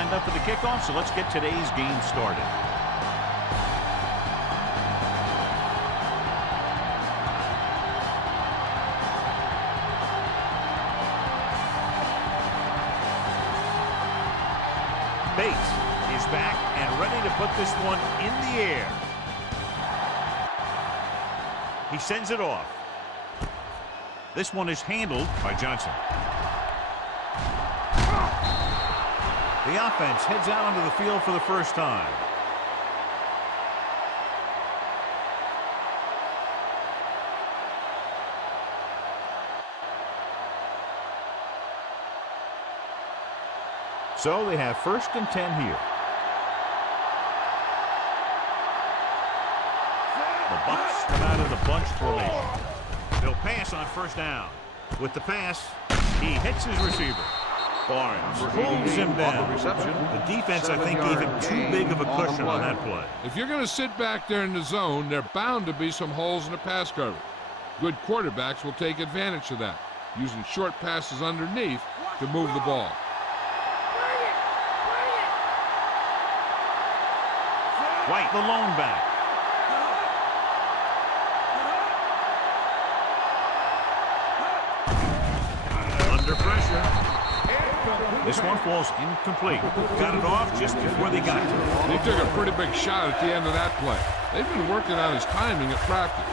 lined up for the kickoff, so let's get today's game started. Bates is back and ready to put this one in the air. He sends it off. This one is handled by Johnson. The offense heads out onto the field for the first time. So they have 1st and 10 here. The Bucs come out of the bunch formation. They'll pass on 1st down. With the pass, he hits his receiver. Barnes pulls him down. The defense, I think, gave him too big of a cushion on that play. If you're going to sit back there in the zone, there are bound to be some holes in the pass coverage. Good quarterbacks will take advantage of that, using short passes underneath to move the ball. White, the lone back. Under pressure. This one falls incomplete. Got it off just before they got to it. They took a pretty big shot at the end of that play. They've been working on his timing at practice.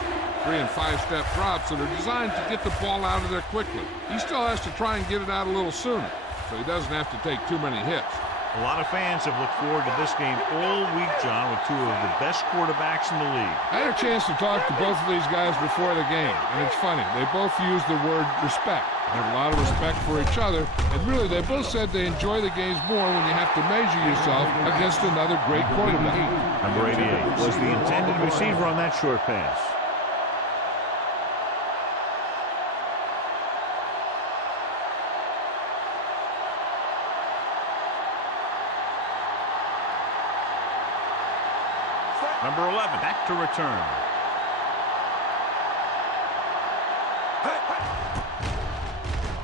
3- and 5-step drops that are designed to get the ball out of there quickly. He still has to try and get it out a little sooner, so he doesn't have to take too many hits. A lot of fans have looked forward to this game all week, John, with 2 of the best quarterbacks in the league. I had a chance to talk to both of these guys before the game, and it's funny. They both use the word respect. They have a lot of respect for each other, and really they both said they enjoy the games more when you have to measure yourself against another great quarterback. Number 88 was the intended receiver on that short pass. Number 11, back to return.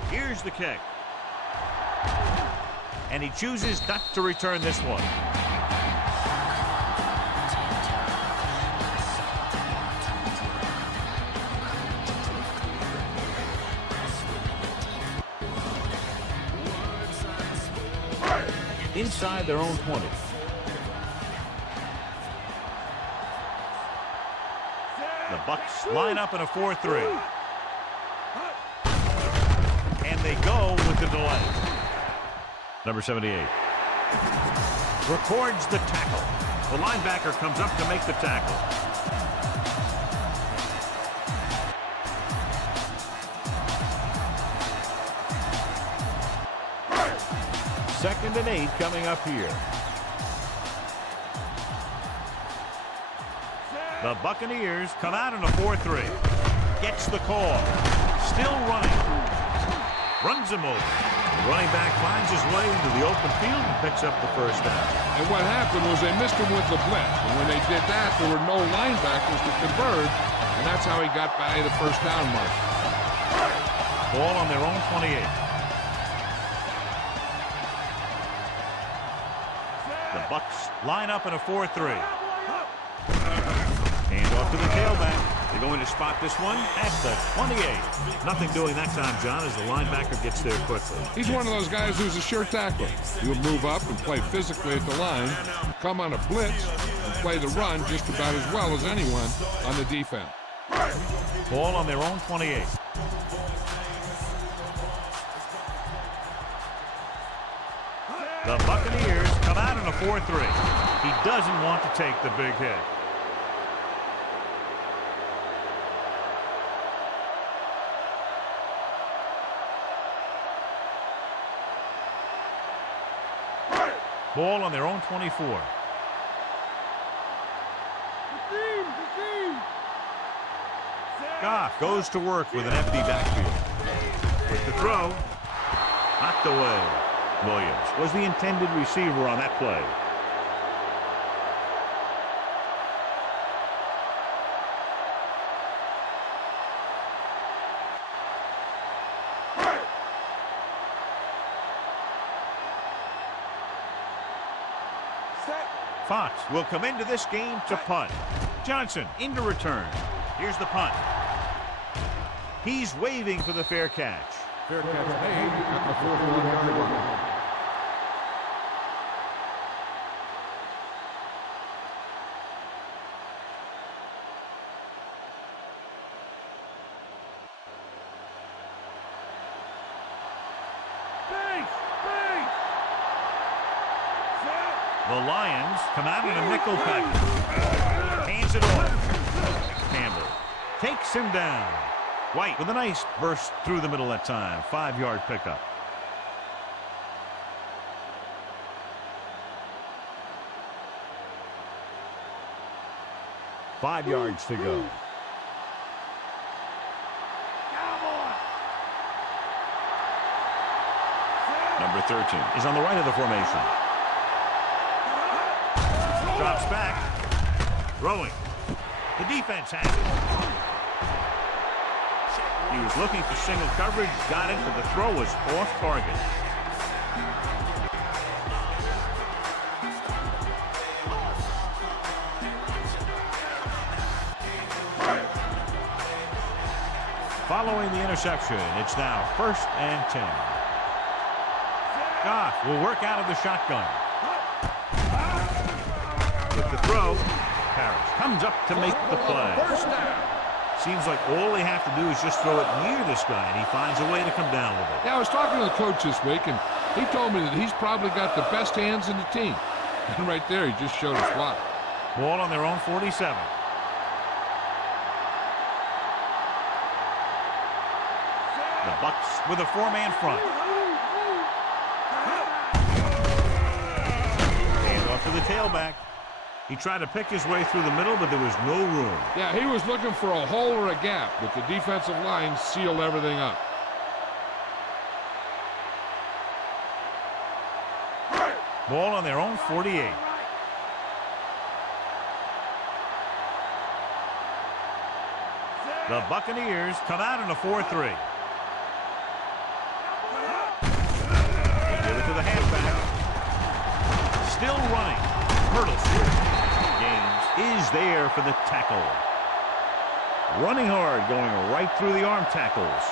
Here's the kick. And he chooses not to return this one. Inside their own 20. The Bucs line up in a 4-3. And they go with the delay. Number 78. Records the tackle. The linebacker comes up to make the tackle. Second and 8 coming up here. The Buccaneers come out in a 4-3. Gets the call. Still running. Runs him over. The running back finds his way into the open field and picks up the 1st down. And what happened was they missed him with the blitz. And when they did that, there were no linebackers to converge. And that's how he got by the 1st down mark. Ball on their own 28. The Bucs line up in a 4-3. Hand off to the tailback. They're going to spot this one at the 28. Nothing doing that time, John, as the linebacker gets there quickly. He's one of those guys who's a sure tackler. He'll move up and play physically at the line, come on a blitz, and play the run just about as well as anyone on the defense. Ball on their own 28. The Buccaneers come out in a 4-3. He doesn't want to take the big hit. Ball on their own 24. Goff goes to work with an empty backfield. With the throw, knocked away. Williams was the intended receiver on that play. Fox will come into this game to punt. Johnson into return. Here's the punt. He's waving for the fair catch. Fair catch made at the 41-yard line. The Lions come out in a nickel package. Hands it off. Campbell takes him down. White with a nice burst through the middle that time. 5-yard pickup. Five yards to go. Number 13 is on the right of the formation. Drops back. Throwing. The defense has it. He was looking for single coverage. Got it, but the throw was off target. Following the interception, it's now 1st and 10. Goff will work out of the shotgun. With the throw, Harris comes up to make the play. First down. Seems like all they have to do is just throw it near this guy, and he finds a way to come down with it. Yeah, I was talking to the coach this week, and he told me that he's probably got the best hands in the team. And right there, he just showed us why. Ball on their own 47. The Bucks with a 4-man front. Hand off to the tailback. He tried to pick his way through the middle, but there was no room. Yeah, he was looking for a hole or a gap, but the defensive line sealed everything up. Ball on their own 48. The Buccaneers come out in a 4-3. They give it to the halfback. Still running. Hurdles. Is there for the tackle. Running hard, going right through the arm tackles.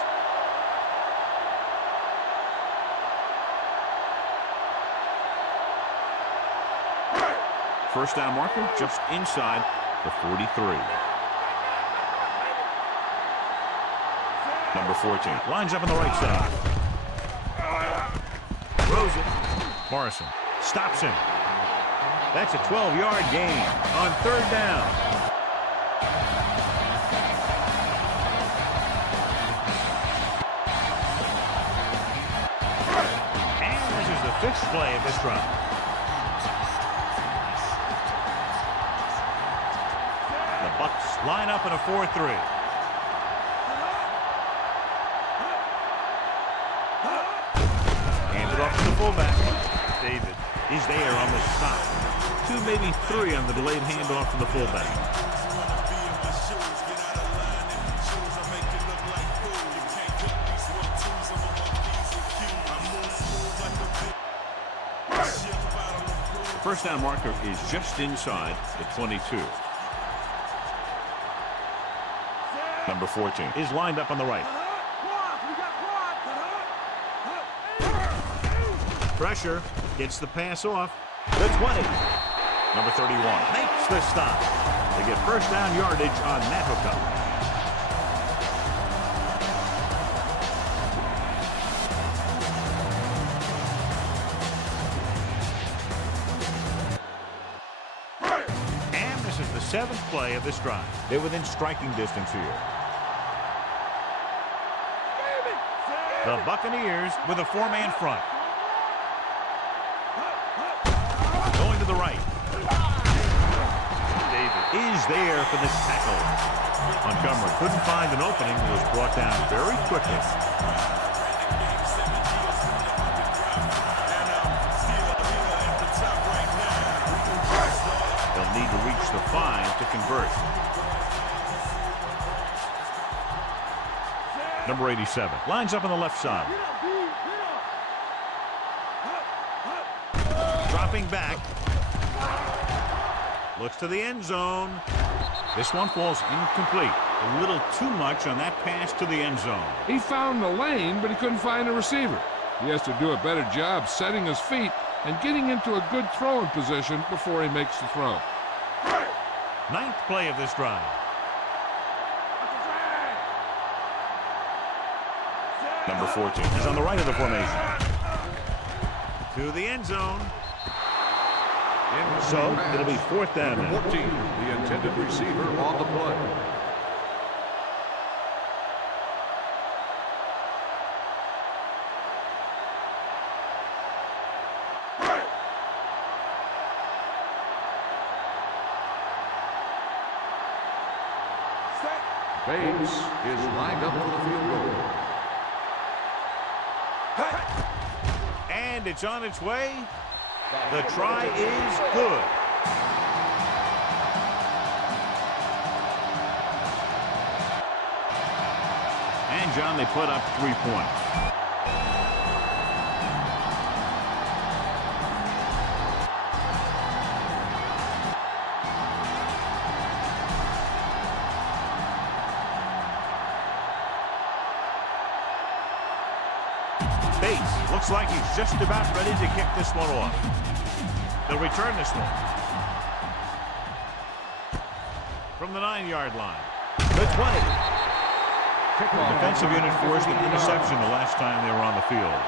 First down marker just inside the 43. Number 14 lines up on the right side. Throws it. Morrison stops him. That's a 12-yard gain on 3rd down. And this is the 5th play of this drive. The Bucks line up in a 4-3. Hands it off to the fullback. David is there on the stop. 2, maybe 3 on the delayed handoff to the fullback. The first down marker is just inside the 22. Number 14 is lined up on the right. Pressure gets the pass off. The 20. Number 31 makes the stop. They get first down yardage on that hookup. And this is the 7th play of this drive. They're within striking distance here. The Buccaneers with a 4-man front. Going to the right. Is there for the tackle. Montgomery couldn't find an opening and was brought down very quickly. They'll need to reach the 5 to convert. Number 87 lines up on the left side. Dropping back. Looks to the end zone. This one falls incomplete. A little too much on that pass to the end zone. He found the lane, but he couldn't find a receiver. He has to do a better job setting his feet and getting into a good throwing position before he makes the throw. Ninth play of this drive. Number 14 is on the right of the formation. To the end zone. So it'll be fourth down now. 14, the intended receiver on the play. Bates is lined up for the field goal. And it's on its way. The try is good. And, John, they put up 3 points. Bates looks like he's just about ready to kick this one off. They'll return this one. From the 9-yard line. The 20. The defensive unit forced an interception the last time they were on the field.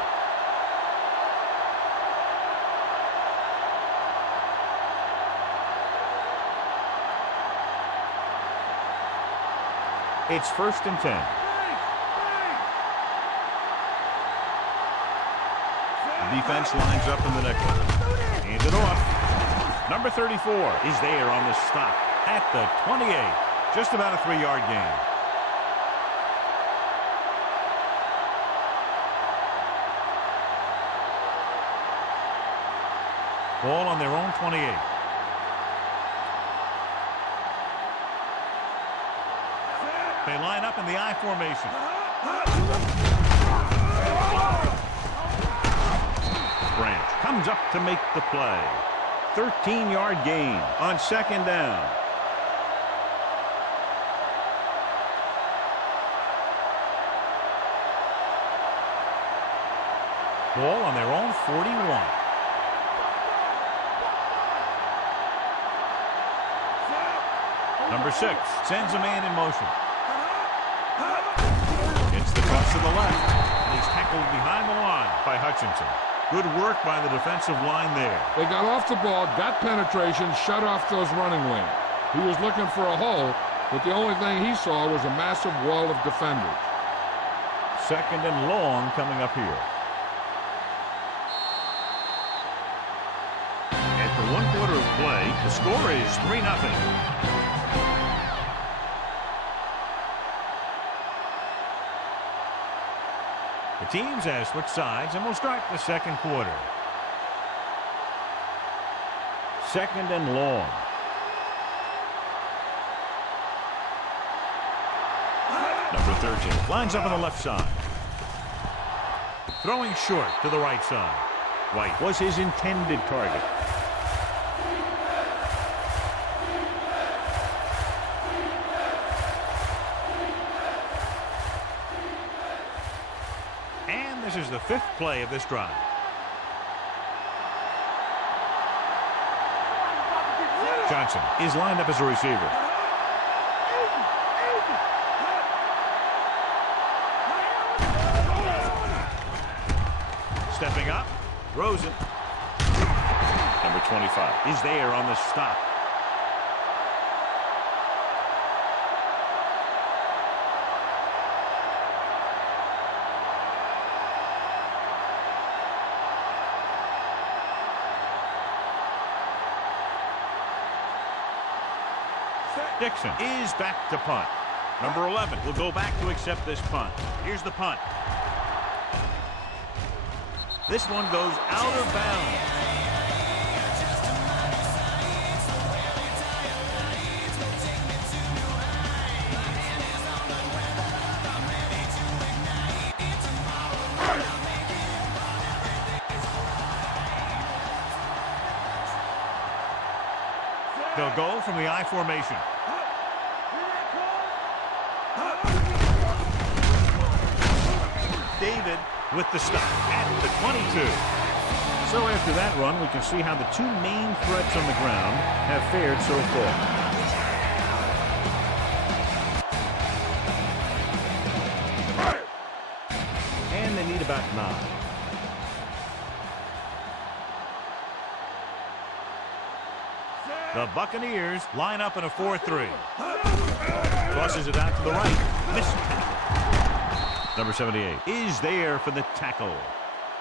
It's 1st and 10. The defense lines up in the nickel. Hands it off. Number 34 is there on the stop at the 28. Just about a 3-yard gain. Ball on their own 28. They line up in the I formation. Branch comes up to make the play. 13-yard gain on 2nd down. Ball on their own 41. Number 6 sends a man in motion. Gets the toss to the left. And he's tackled behind the line by Hutchinson. Good work by the defensive line there. They got off the ball, got penetration, shut off those running lanes. He was looking for a hole, but the only thing he saw was a massive wall of defenders. 2nd and long coming up here. After 1 quarter of play, the score is 3-0. The teams have switched sides and will start the 2nd quarter. 2nd and long. Number 13 lines up on the left side. Throwing short to the right side. White was his intended target. And this is the 5th play of this drive. Johnson is lined up as a receiver. Stepping up, throws it. Number 25 is there on the stop. Dixon is back to punt. Number 11 will go back to accept this punt. Here's the punt. This one goes out of bounds. they'll go from the I formation. David with the stop at the 22. So after that run, we can see how the two main threats on the ground have fared so far. And they need about 9. The Buccaneers line up in a 4-3. Crosses it out to the right. Missed tackle. Number 78 is there for the tackle.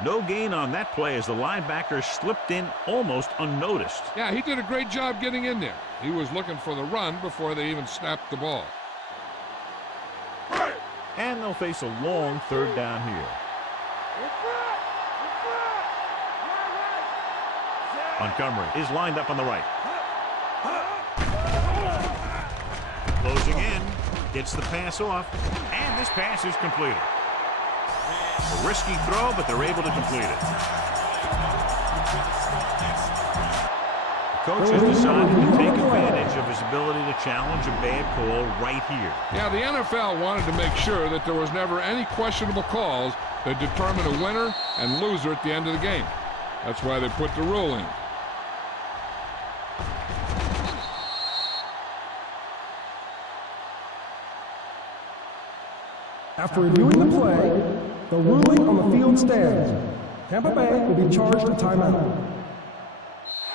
No gain on that play as the linebacker slipped in almost unnoticed. Yeah, he did a great job getting in there. He was looking for the run before they even snapped the ball. And they'll face a long 3rd down here. Montgomery is lined up on the right. Closing in, gets the pass off, and this pass is completed. A risky throw, but they're able to complete it. The coach has decided to take advantage of his ability to challenge a bad call right here. Yeah, the NFL wanted to make sure that there was never any questionable calls that determine a winner and loser at the end of the game. That's why they put the rule in. After reviewing the play, the ruling on the field stands. Tampa Bay will be charged a timeout.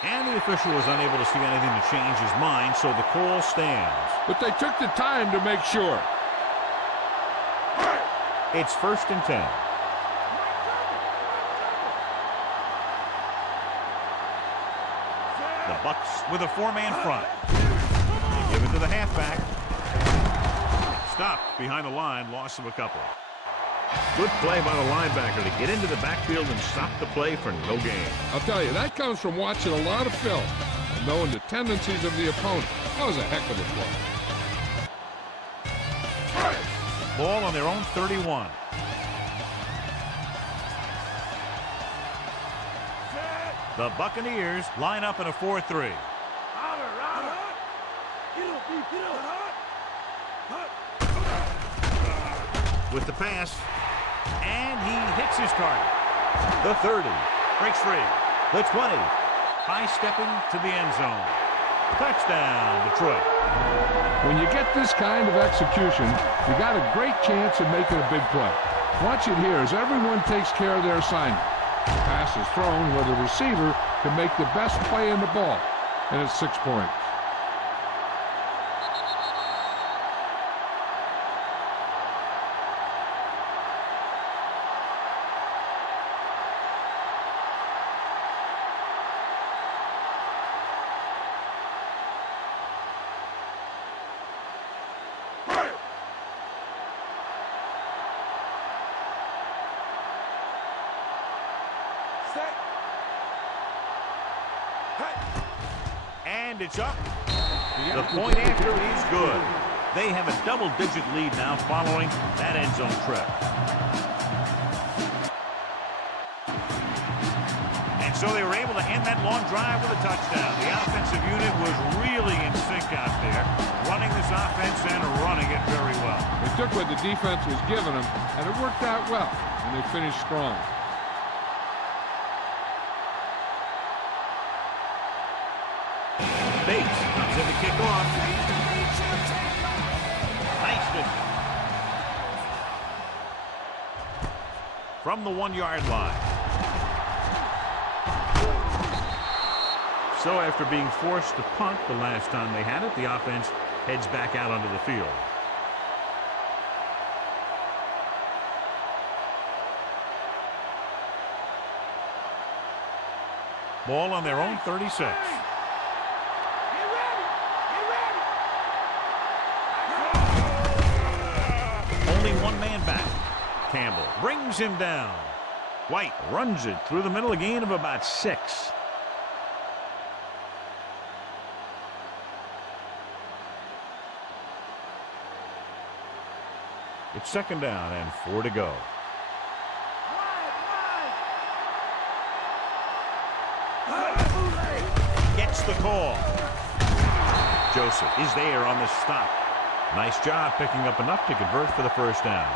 And the official was unable to see anything to change his mind, so the call stands. But they took the time to make sure. It's 1st and 10. The Bucs with a 4-man front. They give it to the halfback. Stopped behind the line, loss of a couple. Good play by the linebacker to get into the backfield and stop the play for no gain. I'll tell you, that comes from watching a lot of film and knowing the tendencies of the opponent. That was a heck of a play. Ball on their own 31. The Buccaneers line up in a 4-3. With the pass, and he hits his target. The 30 breaks free. The 20 high-stepping to the end zone. Touchdown, Detroit. When you get this kind of execution, you got a great chance of making a big play. Watch it here as everyone takes care of their assignment. The pass is thrown where the receiver can make the best play in the ball, and it's 6 points. And it's up. The point after is good. They have a double-digit lead now following that end zone trip. And so they were able to end that long drive with a touchdown. The offensive unit was really in sync out there, running this offense and running it very well. They took what the defense was giving them, and it worked out well, and they finished strong. Bates comes in to kick off. Nice distance. From the 1-yard line. So after being forced to punt the last time they had it, the offense heads back out onto the field. Ball on their own 36. Only one man back. Campbell brings him down. White runs it through the middle, a gain of about 6. It's 2nd down and 4 to go. Gets the call. Joseph is there on the stop. Nice job picking up enough to convert for the first down.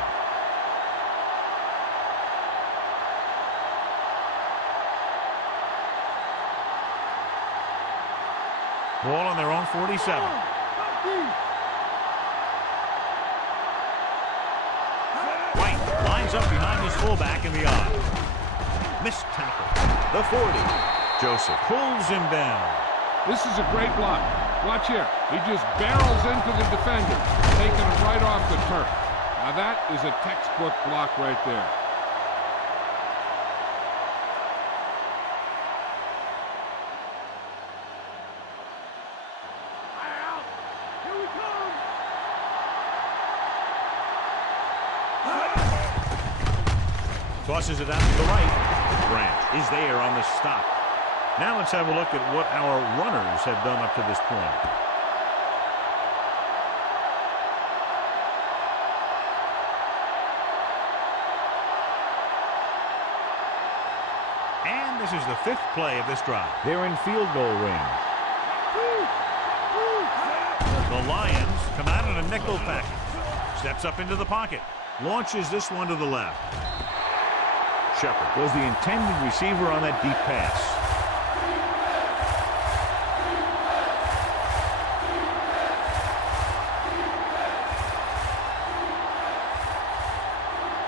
Ball on their own 47. White lines up behind his fullback in the I. Missed tackle. The 40. Joseph pulls him down. This is a great block. Watch here. He just barrels into the defender, taking him right off the turf. Now that is a textbook block right there. Tosses it out to the right. Branch is there on the stop. Now let's have a look at what our runners have done up to this point. And this is the 5th play of this drive. They're in field goal range. The Lions come out in a nickel package. Steps up into the pocket. Launches this one to the left. Shepard was the intended receiver on that deep pass.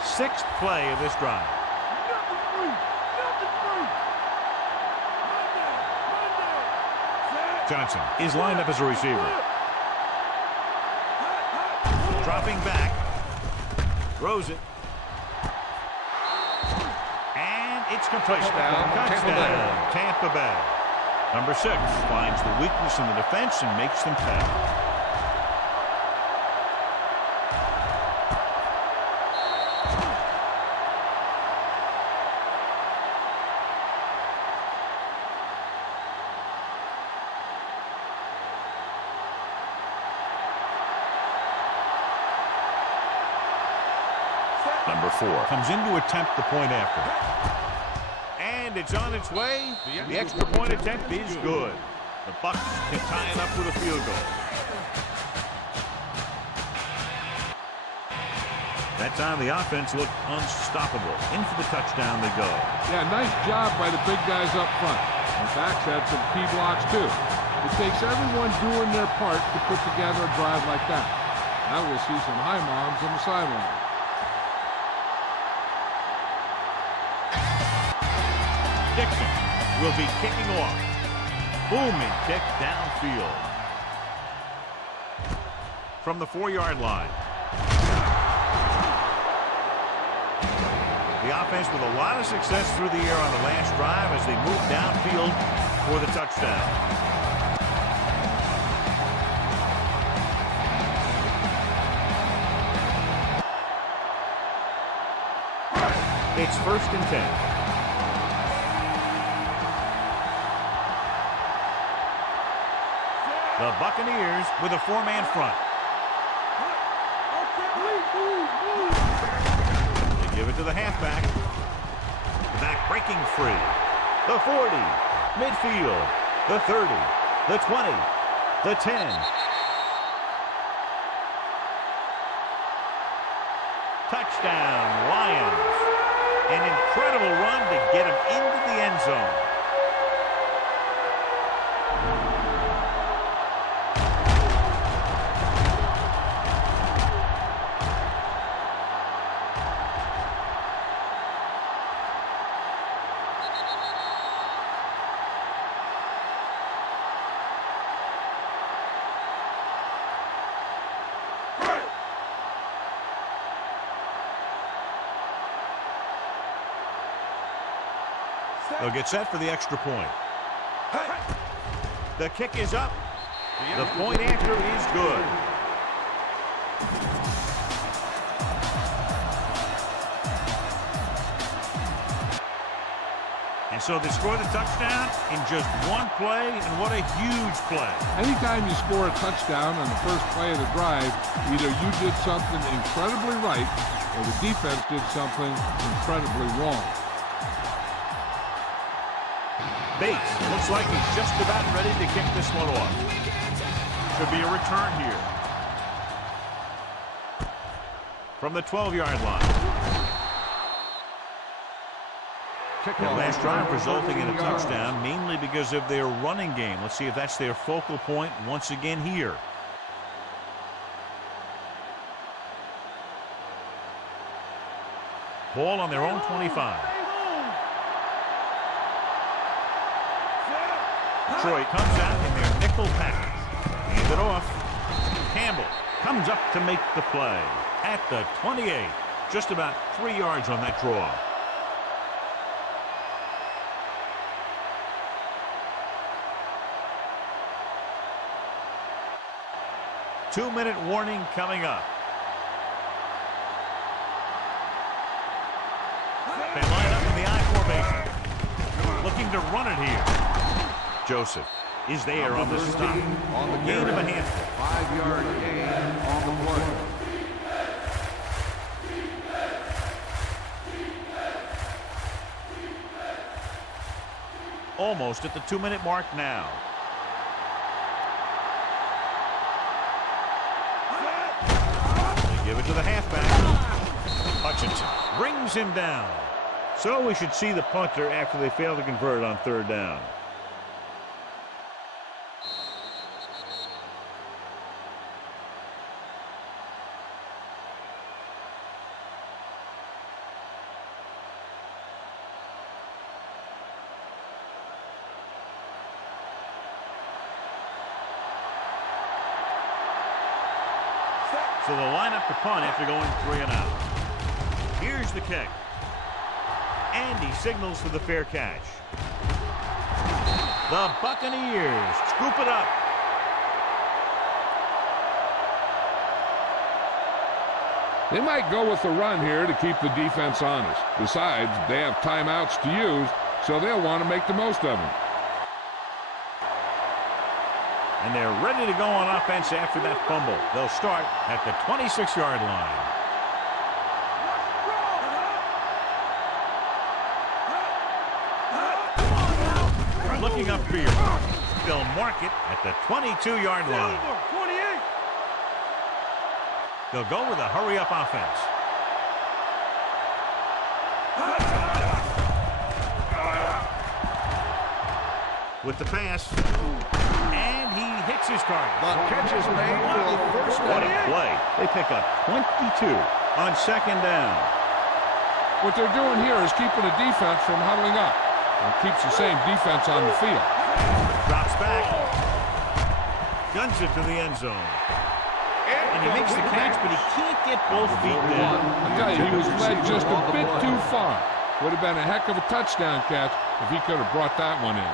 Sixth play of this drive. Johnson is lined up as a receiver. Dropping back. Throws it. It's complete. Touchdown, Tampa Bay. Number 6 finds the weakness in the defense and makes them pay. Number 4 comes in to attempt the point after. And it's on its way. The extra point attempt is good. The Bucs can tie it up with a field goal. That time the offense looked unstoppable. In for the touchdown they go. Yeah, nice job by the big guys up front. The backs had some key blocks too. It takes everyone doing their part to put together a drive like that. Now we'll see some high moms on the sideline. Dixon will be kicking off. Booming kick downfield. From the 4-yard line. The offense with a lot of success through the air on the last drive as they move downfield for the touchdown. It's 1st and 10. The Buccaneers with a 4-man front. They give it to the halfback. The back breaking free. The 40. Midfield. The 30. The 20. The 10. Touchdown, Lions. An incredible run to get him into the end zone. They'll get set for the extra point. The kick is up. The point after is good. And so they score the touchdown in just one play, and what a huge play. Anytime you score a touchdown on the first play of the drive, either you did something incredibly right or the defense did something incredibly wrong. Bates looks like he's just about ready to kick this one off. Could be a return here. From the 12-yard line. Their last drive resulting in a touchdown, mainly because of their running game. Let's see if that's their focal point once again here. Ball on their own 25. Detroit comes out in their nickel package. Hand it off. Campbell comes up to make the play at the 28. Just about 3 yards on that draw. Two-minute warning coming up. They line up in the I formation. Looking to run it here. Joseph is there on the stop. On the Gain of a handful. 5-yard gain on the play. Almost at the 2-minute mark now. They give it to the halfback. Hutchinson brings him down. So we should see the punter after they fail to convert on third down. So they'll line up to punt after going 3 and out. Here's the kick. And he signals for the fair catch. The Buccaneers scoop it up. They might go with the run here to keep the defense honest. Besides, they have timeouts to use, so they'll want to make the most of them. And they're ready to go on offense after that fumble. They'll start at the 26-yard line. Looking upfield. They'll mark it at the 22-yard line. They'll go with a hurry-up offense. With the pass. And he hits his target. The catch is made for the first down. What a play. They pick up 22 on second down. What they're doing here is keeping the defense from huddling up. And keeps the same defense on the field. Drops back. Guns it to the end zone. And he makes the catch, but he can't get both feet down. I tell you, he was led just a bit too far. Would have been a heck of a touchdown catch if he could have brought that one in.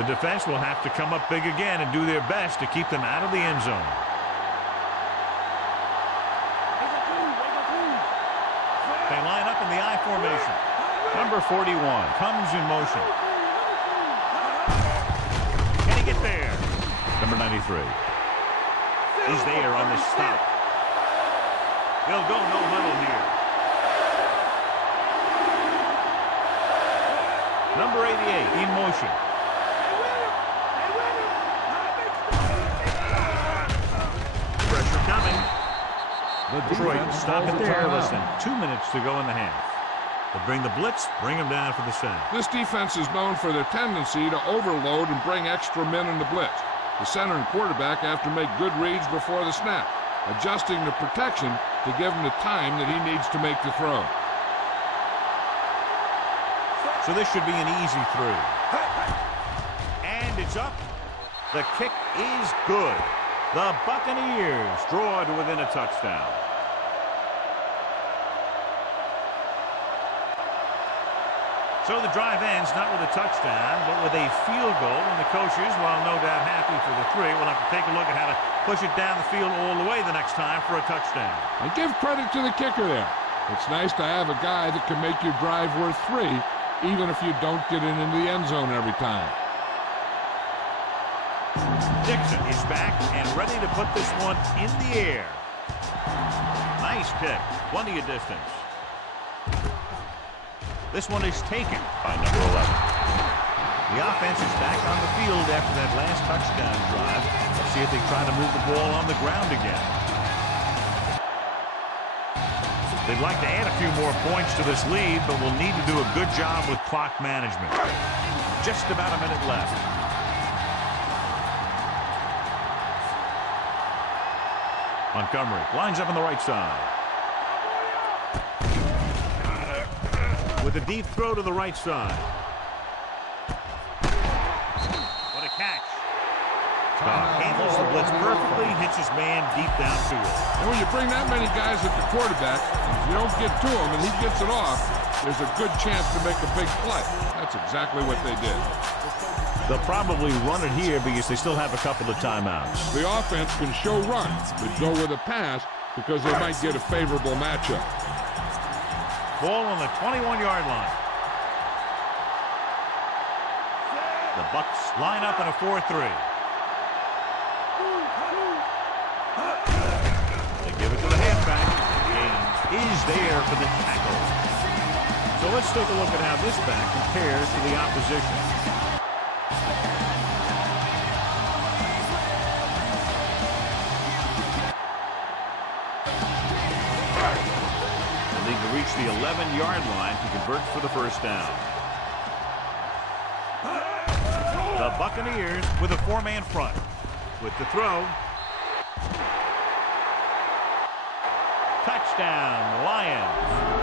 The defense will have to come up big again and do their best to keep them out of the end zone. They line up in the I formation. Number 41 comes in motion. Can he get there? Number 93 is there on the stop. They'll go no huddle here. Number 88 in motion. Pressure coming. Detroit stop it there. Less than 2 minutes to go in the half. They'll bring the blitz, bring him down for the sack. This defense is known for their tendency to overload and bring extra men in the blitz. The center and quarterback have to make good reads before the snap, adjusting the protection to give him the time that he needs to make the throw. So this should be an easy throw. And it's up. The kick is good. The Buccaneers draw to within a touchdown. So the drive ends not with a touchdown, but with a field goal. And the coaches, while no doubt happy for the three, will have to take a look at how to push it down the field all the way the next time for a touchdown. And give credit to the kicker there. It's nice to have a guy that can make your drive worth 3, even if you don't get it into the end zone every time. Dixon is back and ready to put this one in the air. Nice kick. Plenty of distance. This one is taken by number 11. The offense is back on the field after that last touchdown drive. Let's see if they try to move the ball on the ground again. They'd like to add a few more points to this lead, but will need to do a good job with clock management. Just about a minute left. Montgomery lines up on the right side. With a deep throw to the right side. What a catch. Handles the blitz perfectly, hits his man deep downfield. And when you bring that many guys at the quarterback, if you don't get to him and he gets it off, there's a good chance to make a big play. That's exactly what they did. They'll probably run it here because they still have a couple of timeouts. The offense can show run, but go with a pass because they might get a favorable matchup. Ball on the 21-yard line. The Bucs line up in a 4-3. They give it to the halfback. Gaines is there for the tackle. So let's take a look at how this back compares to the opposition. They need to reach the 11-yard line to convert for the first down. The Buccaneers with a 4-man front. With the throw. Touchdown, Lions.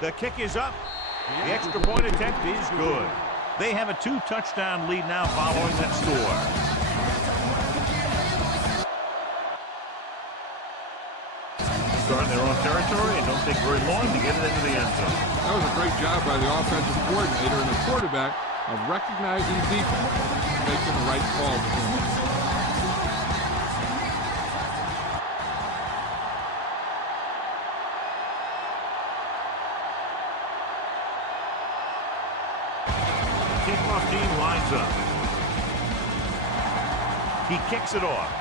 The kick is up. The extra point attempt is good. They have a 2-touchdown lead now following that score. Start in their own territory and don't take very long to get it into the end zone. That was a great job by the offensive coordinator and the quarterback of recognizing defense and making the right call to him. Kickoff team lines up. He kicks it off.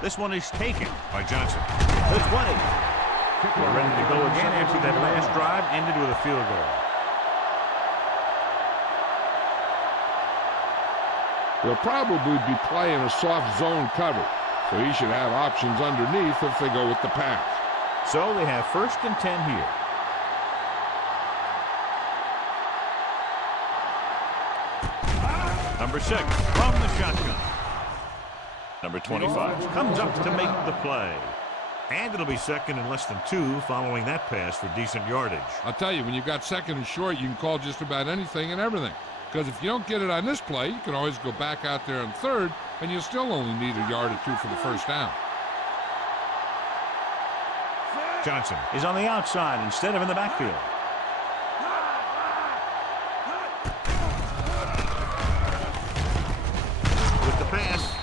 This one is taken by Johnson. The 20. We're ready to go again after that last drive ended with a field goal. They'll probably be playing a soft zone cover, so he should have options underneath if they go with the pass. So they have 1st and 10 here. Number 6 from the shotgun. Number 25 comes up to make the play. And it'll be 2nd and less than 2 following that pass for decent yardage. I'll tell you, when you've got 2nd and short, you can call just about anything and everything. Because if you don't get it on this play, you can always go back out there on 3rd, and you still only need a yard or 2 for the first down. Johnson is on the outside instead of in the backfield. With the pass,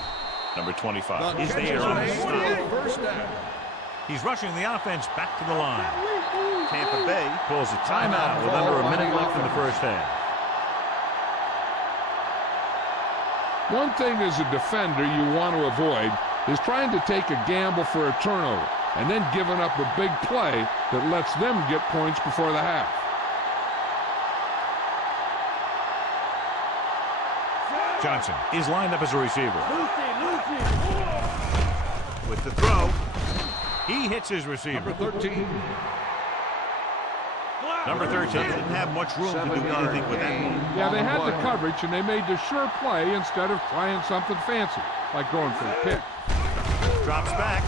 number 25 is there on the stop. First down. He's rushing the offense back to the line. Tampa Bay pulls a timeout with under a minute left in the first half. One thing as a defender you want to avoid is trying to take a gamble for a turnover and then giving up a big play that lets them get points before the half. Johnson is lined up as a receiver. With the throw, he hits his receiver. Number 13. Number 13 didn't have much room to do anything with that one. Yeah, they had the coverage, and they made the sure play instead of trying something fancy, like going for a pick. Drops back,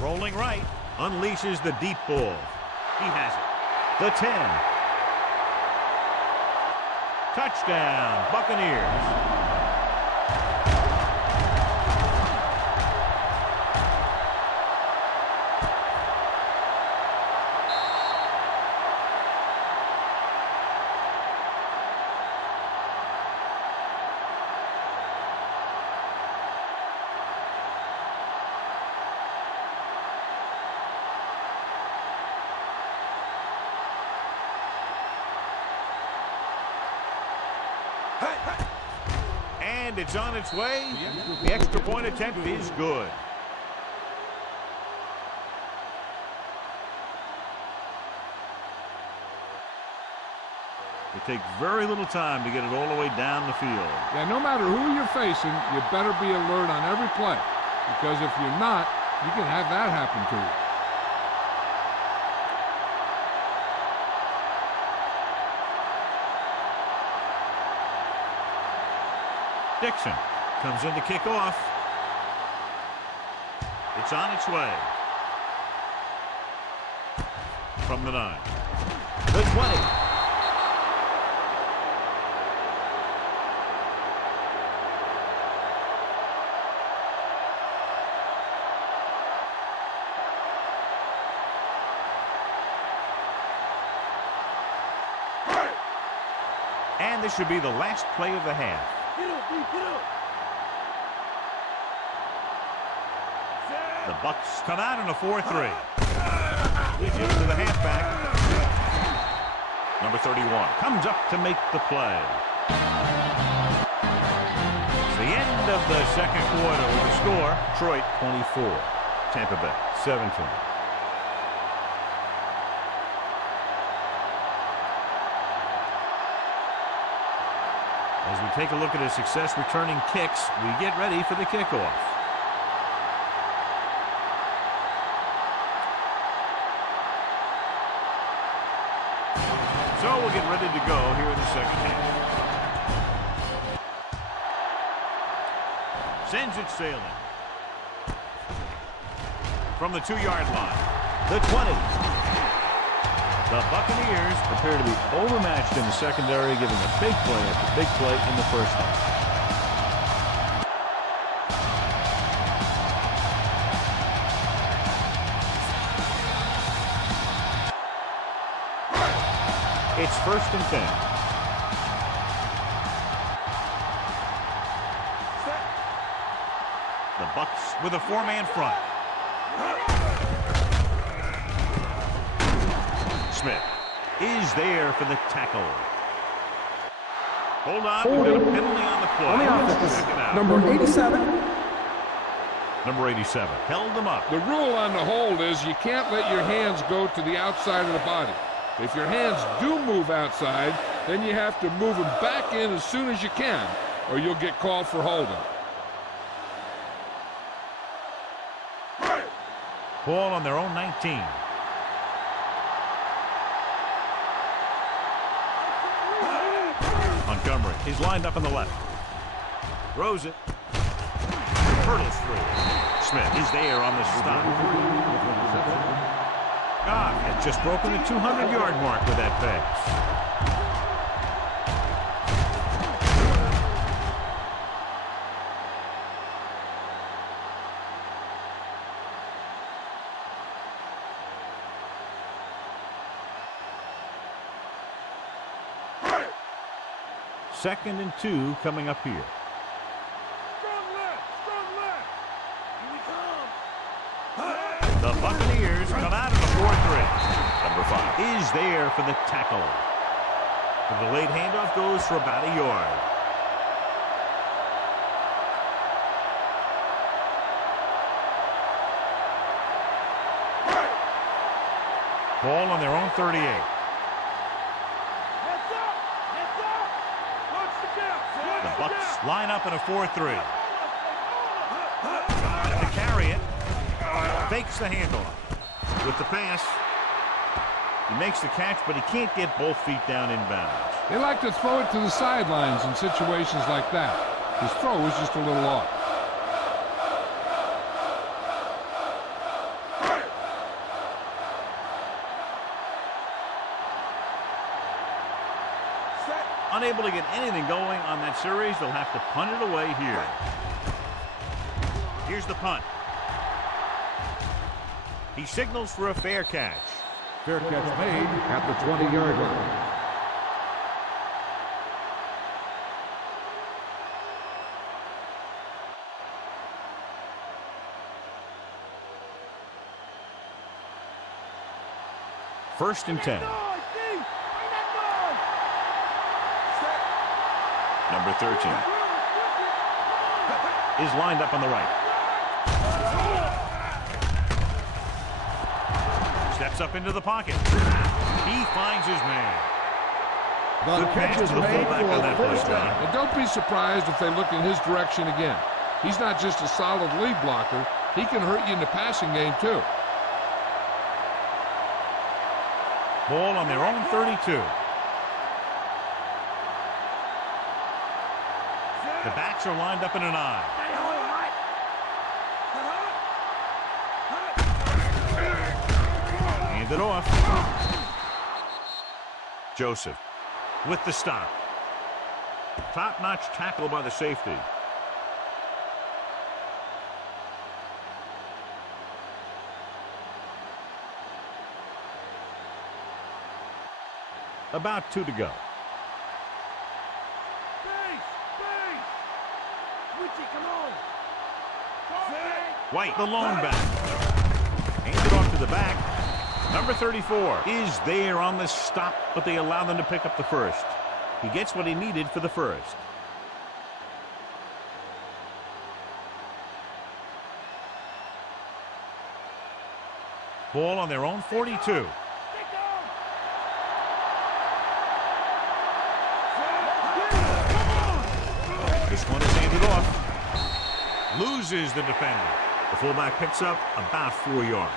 rolling right, unleashes the deep ball. He has it. The 10. Touchdown, Buccaneers. And it's on its way. The extra point attempt is good. It takes very little time to get it all the way down the field. Yeah, no matter who you're facing, you better be alert on every play. Because if you're not, you can have that happen to you. Dixon comes in to kick off. It's on its way. From the 9. The 20. And this should be the last play of the half. The Bucks come out in a 4-3. We give it to the halfback. Number 31 comes up to make the play. It's the end of the second quarter with the score. Detroit 24, Tampa Bay 17. As we take a look at his success returning kicks, we get ready for the kickoff. So we'll get ready to go here in the second half. Sends it sailing. From the 2-yard line. The 20. The Buccaneers prepare to be overmatched in the secondary, giving a big play after big play in the first half. It's 1st and 10. The Bucks with a 4-man front. Smith is there for the tackle. Hold on, we've got a penalty on the play. On the offense, number 87. Number 87 held him up. The rule on the hold is you can't let your hands go to the outside of the body. If your hands do move outside, then you have to move them back in as soon as you can, or you'll get called for holding. Ball on their own 19. Montgomery is lined up on the left. Throws it. Hurdles through. Smith is there on the stop. God had just broken the 200-yard mark with that pass. Second and 2 coming up here. The Buccaneers come out of the 4-3. Number 5 is there for the tackle. The delayed handoff goes for about a yard. Ball on their own 38. The Bucks line up in a 4-3. To carry it. Fakes the handoff. With the pass, he makes the catch, but he can't get both feet down inbounds. They like to throw it to the sidelines in situations like that. His throw was just a little off. Unable to get anything going on that series, they'll have to punt it away here. Here's the punt. He signals for a fair catch. Fair catch made at the 20-yard line. First and 10. Number 13. is lined up on the right. Steps up into the pocket. He finds his man. The catch is made for a first down. And don't be surprised if they look in his direction again. He's not just a solid lead blocker. He can hurt you in the passing game, too. Ball on their own 32. The backs are lined up in an eye. Hand it off. Joseph with the stop. Top-notch tackle by the safety. About 2 to go. White, the lone back. Hands it off to the back. Number 34 is there on the stop, but they allow them to pick up the first. He gets what he needed for the first. Ball on their own 42. This one is handed off. Loses the defender. The fullback picks up about 4 yards.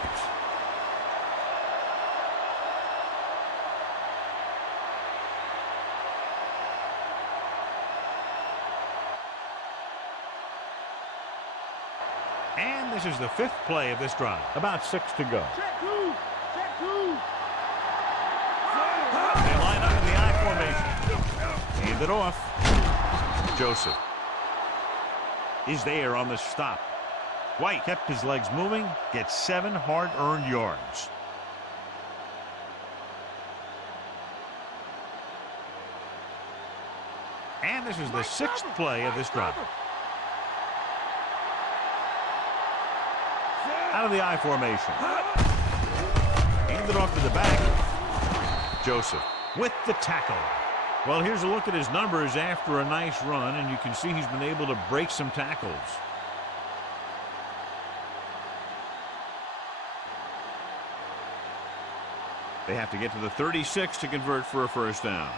And this is the 5th play of this drive. About 6 to go. Check two. They line up in the I formation. Hand it off. Joseph is there on the stop. White kept his legs moving, gets 7 hard-earned yards. And this is the 6th play of this drive. Out of the I formation. Hand it off to the back. Joseph with the tackle. Well, here's a look at his numbers after a nice run, and you can see he's been able to break some tackles. They have to get to the 36 to convert for a first down.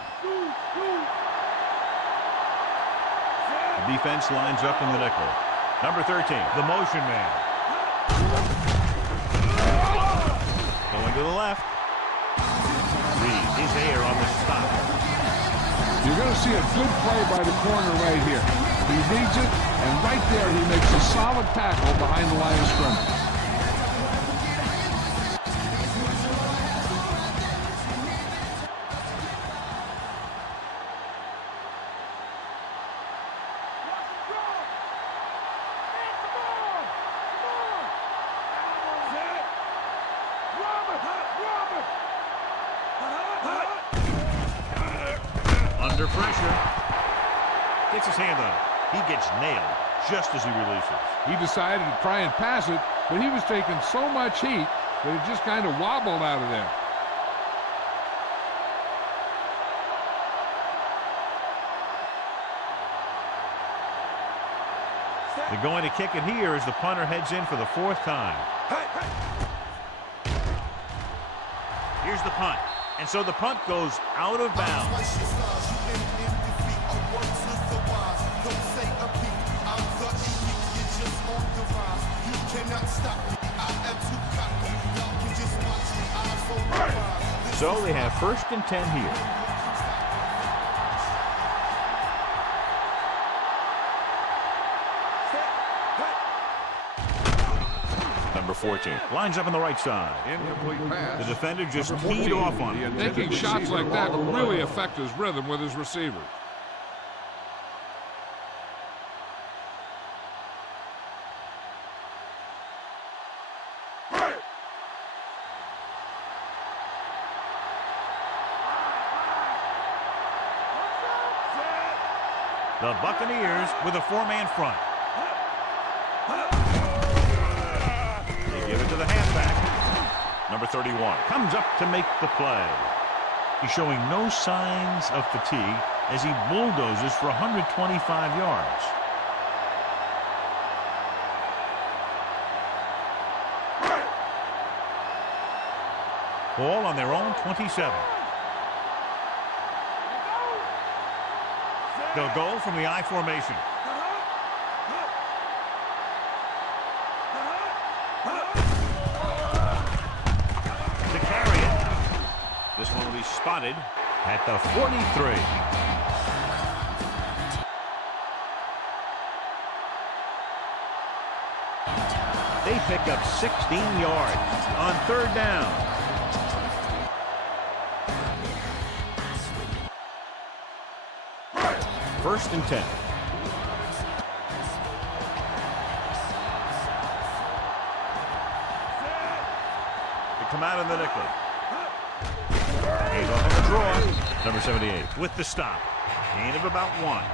The defense lines up in the nickel. Number 13, the motion man. Going to the left. Reed is there on the stop. You're going to see a good play by the corner right here. He reads it, and right there he makes a solid tackle behind the line of scrimmage. Under pressure. Gets his hand on it. He gets nailed just as he releases. He decided to try and pass it, but he was taking so much heat that it just kind of wobbled out of there. They're going to kick it here as the punter heads in for the 4th time. Here's the punt. And so the punt goes out of bounds. So they have 1st and 10 here. Number 14 lines up on the right side. Incomplete pass. The defender just keyed off on him. Making shots like that will really affect his rhythm with his receivers. The Buccaneers with a 4-man front. They give it to the halfback. Number 31 comes up to make the play. He's showing no signs of fatigue as he bulldozes for 125 yards. Ball on their own 27. They'll go from the I formation. To carry it. This one will be spotted at the 43. They pick up 16 yards on third down. First and 10. They come out in the nickel. Hands off on the draw. Number 78 with the stop. Gain of about 1.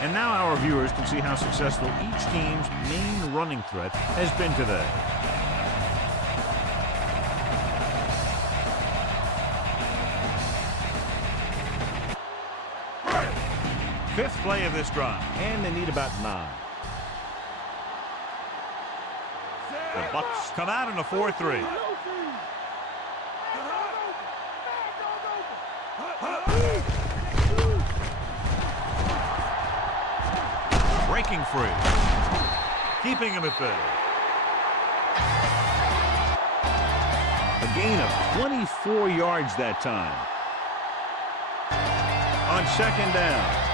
And now our viewers can see how successful each team's main running threat has been today. Fifth play of this drive, and they need about 9. The Bucs come out in a 4-3. Breaking free. Keeping him at bay. A gain of 24 yards that time. On second down.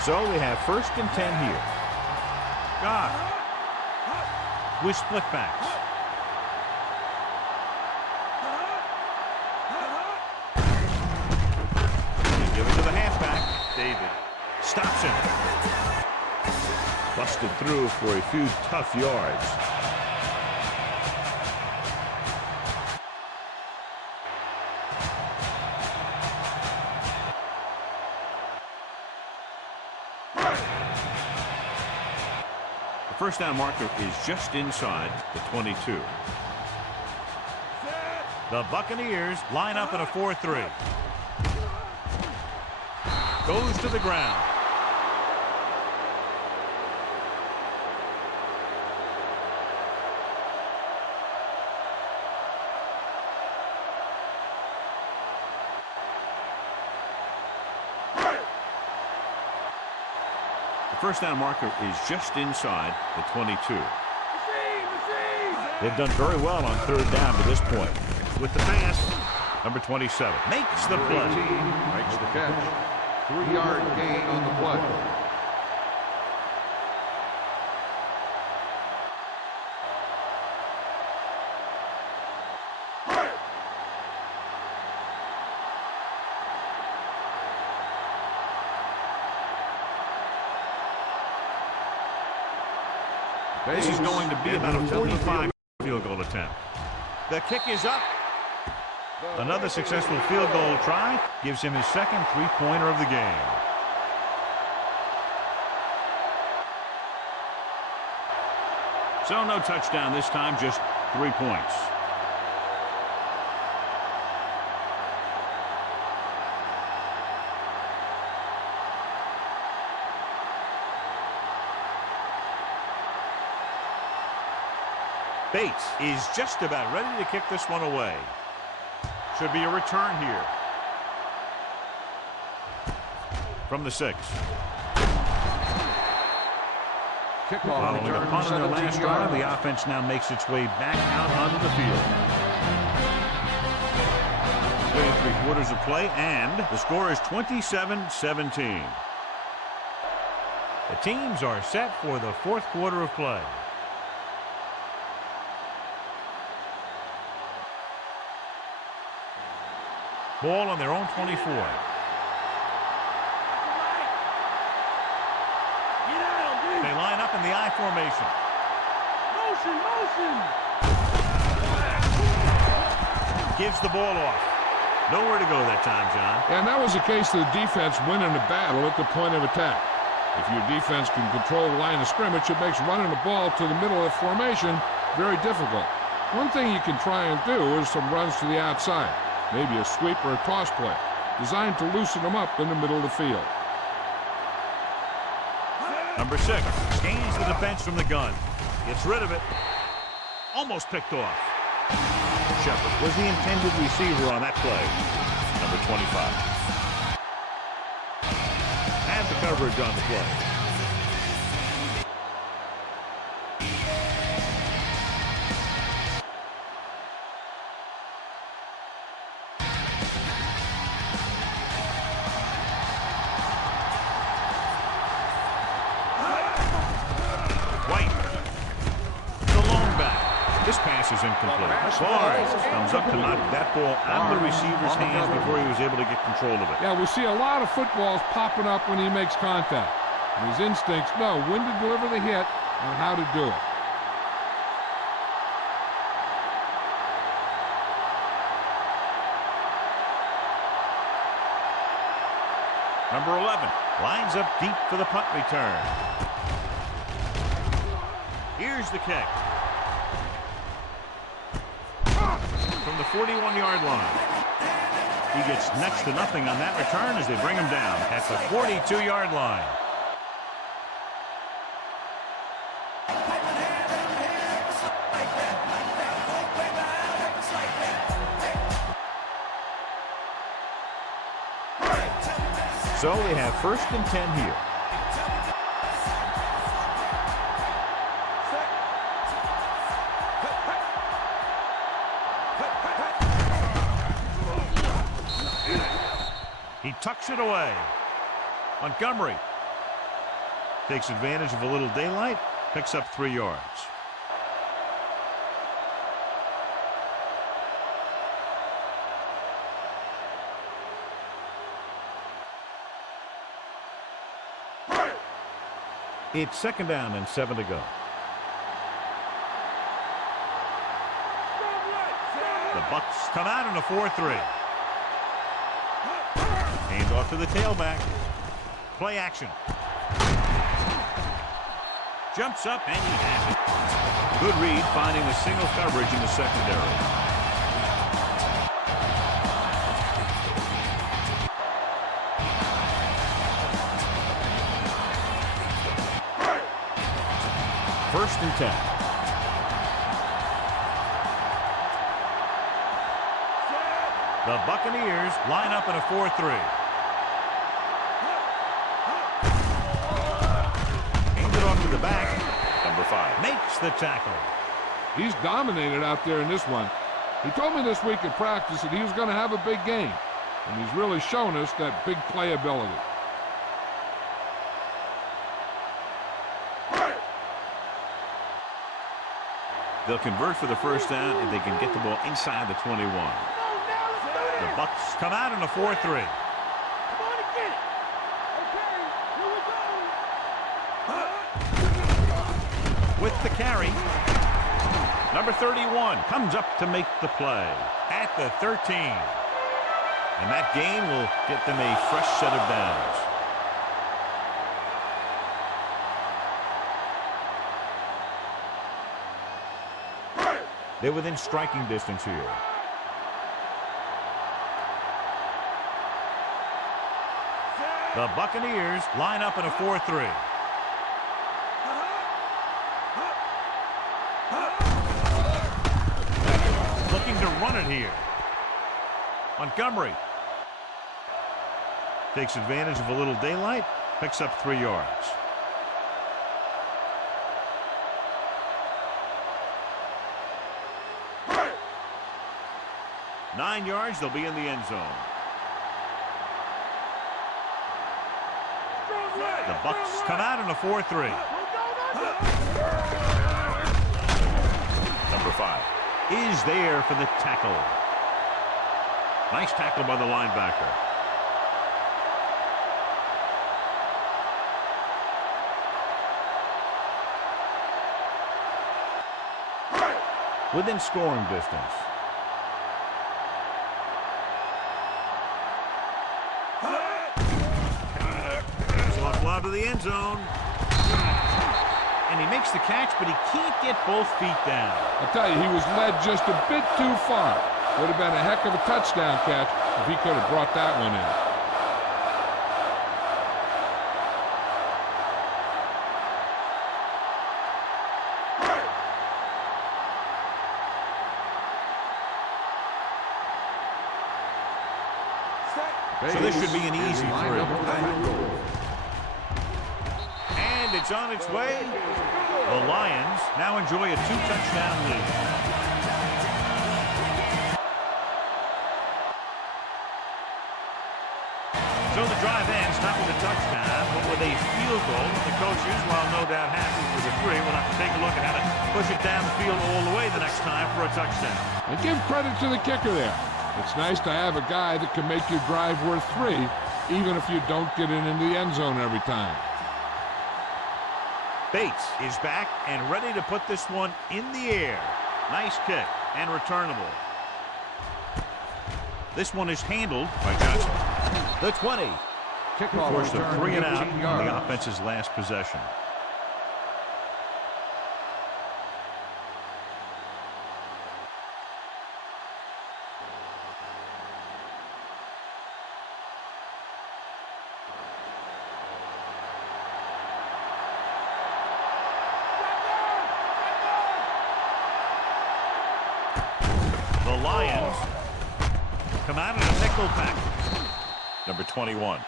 So we have first and 10 here. God. With split backs. They give it to the halfback. David stops him. Busted through for a few tough yards. First down marker is just inside the 22. The Buccaneers line up in a 4-3. Goes to the ground. First down marker is just inside the 22. They've done very well on third down to this point. With the pass, number 27 makes the play. Makes the catch. 3-yard gain on the play. This is going to be about a 45 field goal attempt. The kick is up. Another successful field goal try gives him his second three-pointer of the game. So no touchdown this time, just 3 points. Bates is just about ready to kick this one away. Should be a return here. From the 6. Following a punt on their last drive, the offense now makes its way back out onto the field. Playing 3 quarters of play, and the score is 27-17. The teams are set for the 4th quarter of play. Ball on their own 24. They line up in the I formation. Motion. Gives the ball off. Nowhere to go that time, John. And that was the case of the defense winning the battle at the point of attack. If your defense can control the line of scrimmage, it makes running the ball to the middle of the formation very difficult. One thing you can try and do is some runs to the outside. Maybe a sweep or a toss play, designed to loosen them up in the middle of the field. Number 6 scans the defense from the gun. Gets rid of it. Almost picked off. Shepard was the intended receiver on that play. Number 25. And the coverage on the play. This pass is incomplete. Barnes comes up to knock that ball out of the receiver's hands before he was able to get control of it. Yeah, we see a lot of footballs popping up when he makes contact. And his instincts know when to deliver the hit and how to do it. Number 11 lines up deep for the punt return. Here's the kick. From the 41-yard line. He gets next to nothing on that return as they bring him down at the 42-yard line. So they have 1st and 10 here. He tucks it away. Montgomery takes advantage of a little daylight, picks up 3 yards. It's 2nd down and 7 to go. The Bucs come out in a 4-3. Hand off to the tailback. Play action. Jumps up and he has it. Good read finding the single coverage in the secondary. First and 10. The Buccaneers line up in a 4-3. Hands it off to the back. Number 5 makes the tackle. He's dominated out there in this one. He told me this week at practice that he was going to have a big game. And he's really shown us that big playability. They'll convert for the first down if they can get the ball inside the 21. The Bucs come out in a 4-3. Come on and get it. Okay, here we go. With the carry, number 31 comes up to make the play at the 13. And that gain will get them a fresh set of downs. They're within striking distance here. The Buccaneers line up in a 4-3. Looking to run it here. Montgomery takes advantage of a little daylight, picks up 3 yards. Nine yards, they'll be in the end zone. The Bucs come out in a 4-3. Number 5 is there for the tackle. Nice tackle by the linebacker. Within scoring distance. Out to the end zone. And he makes the catch, but he can't get both feet down. I'll tell you, he was led just a bit too far. Would have been a heck of a touchdown catch if he could have brought that one in. So this should be an easy Lined up for the field three. goal. And it's on its way. The Lions now enjoy a 2-touchdown lead. So the drive ends not with a touchdown, but with a field goal. The coaches, while no doubt happy with the three, will have to take a look at how to push it down the field all the way the next time for a touchdown. And give credit to the kicker there. It's nice to have a guy that can make your drive worth 3, even if you don't get it in the end zone every time. Bates is back and ready to put this one in the air. Nice kick and returnable. This one is handled by Johnson. The 20. Kickoff Forced a return, 3 and out 18 on the yards. offense's last possession. The Lions come out in a nickel package. Number 21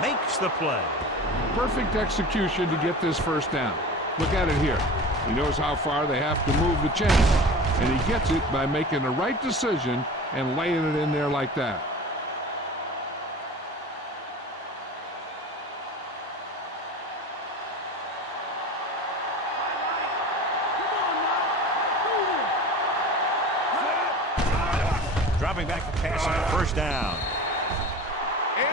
makes the play. Perfect execution to get this first down. Look at it here. He knows how far they have to move the chain, and he gets it by making the right decision and laying it in there like that. Dropping back to pass on first down.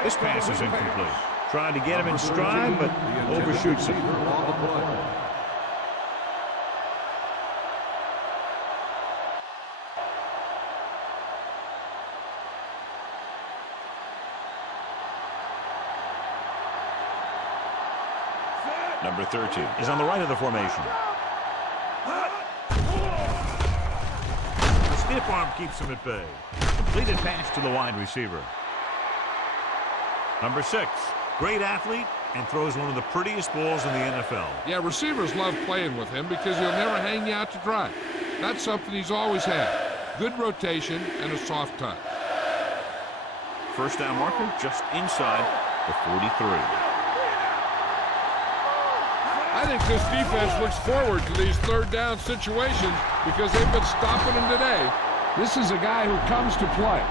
This pass is incomplete. Trying to get him in stride, but overshoots him. On the play. Number 13 is on the right of the formation. The stiff arm keeps him at bay. Completed pass to the wide receiver. Number 6, great athlete and throws one of the prettiest balls in the NFL. Yeah, receivers love playing with him because he'll never hang you out to dry. That's something he's always had. Good rotation and a soft touch. First down marker just inside the 43. I think this defense looks forward to these third down situations because they've been stopping him today. This is a guy who comes to play,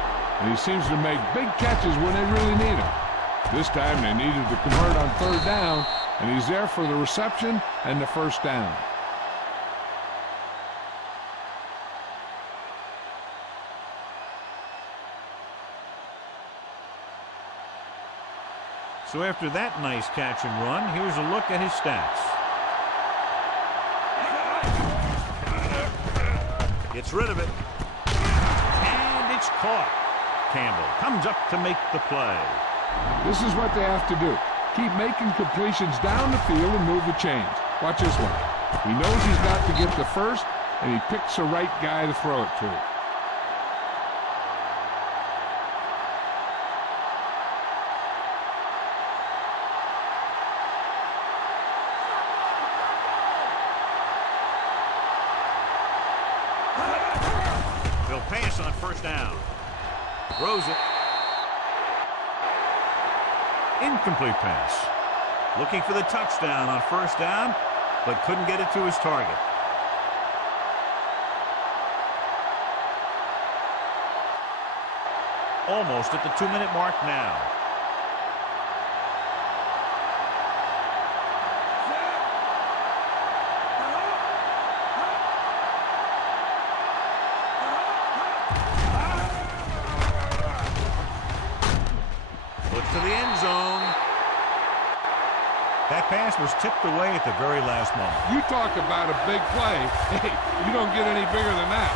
and he seems to make big catches when they really need him. This time they needed to convert on third down, and he's there for the reception and the first down. So after that nice catch and run, here's a look at his stats. Gets rid of it. And it's caught. Campbell comes up to make the play. This is what they have to do. Keep making completions down the field and move the chains. Watch this one. He knows he's got to get the first, and he picks the right guy to throw it to. They'll pass on first down. Throws it. Incomplete pass. Looking for the touchdown on first down, but couldn't get it to his target. Almost at the 2-minute mark now. To the end zone. That pass was tipped away at the very last moment. You talk about a big play. Hey, you don't get any bigger than that.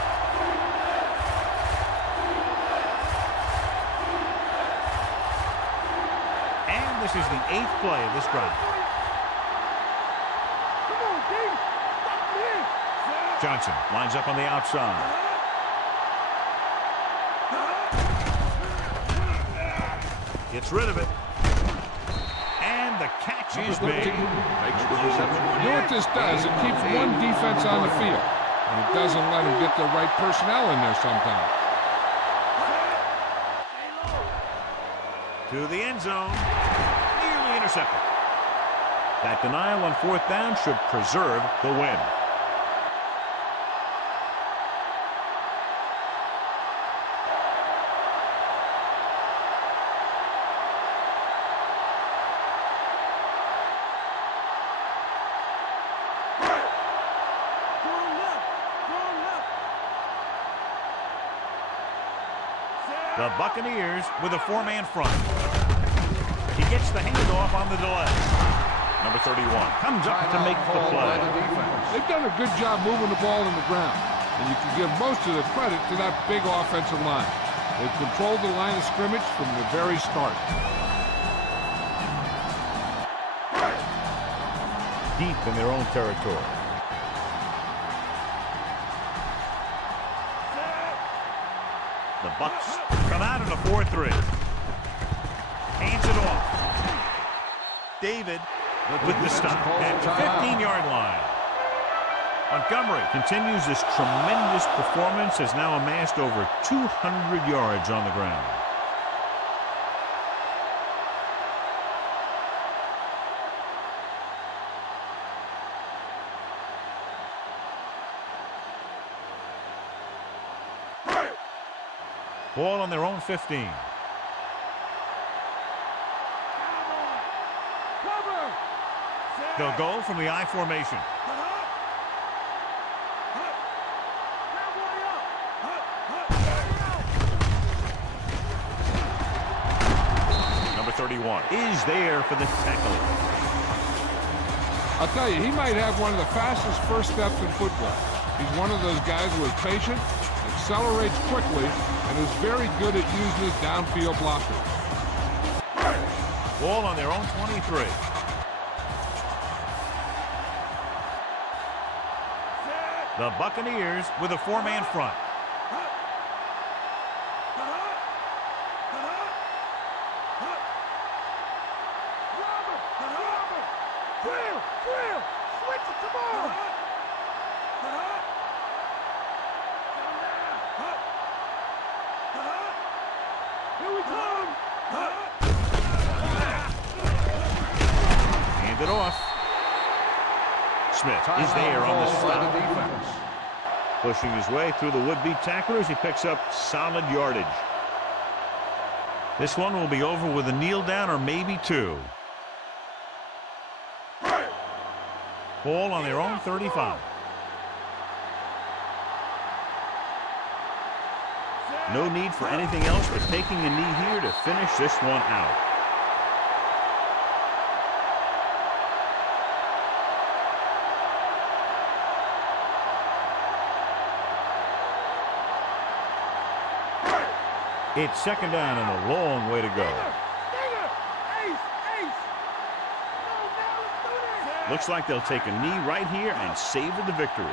And this is the 8th play of this drive. Come on, King. Stop me. Johnson lines up on the outside. Gets rid of it. And the catch is made. Makes the reception. You know what this does? It keeps one defense on the field, and it doesn't let them get the right personnel in there sometimes. To the end zone. Nearly intercepted. That denial on 4th down should preserve the win. The Buccaneers with a 4-man front. He gets the handoff on the delay. Number 31 comes up to make the play. They've done a good job moving the ball on the ground, and you can give most of the credit to that big offensive line. They've controlled the line of scrimmage from the very start. Deep in their own territory. The Bucs come out in a 4-3. Hands it off. David with the stop at the 15-yard line. Montgomery continues this tremendous performance, has now amassed over 200 yards on the ground. Ball on their own 15. They'll go from the I formation. Number 31 is there for the tackle. I'll tell you, he might have one of the fastest first steps in football. He's one of those guys who is patient, accelerates quickly, and is very good at using his downfield blockers. Ball on their own 23. The Buccaneers with a 4-man front. Switch it, come on! Here we come! Hand it off. Smith is there on the stop. Pushing his way through the would-be tacklers, he picks up solid yardage. This one will be over with a kneel down or maybe two. Ball on their own 35. No need for anything else but taking a knee here to finish this one out. It's 2nd down and a long way to go. Looks like they'll take a knee right here and savor the victory.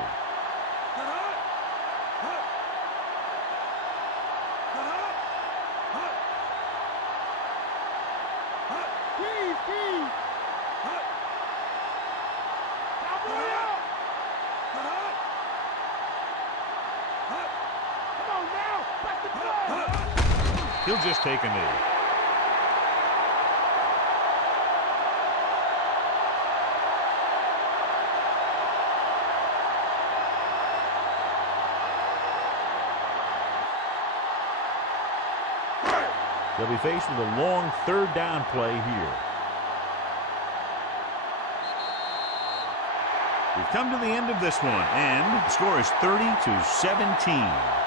He'll just take a knee. They'll be faced with a long 3rd down play here. We've come to the end of this one, and the score is 30-17.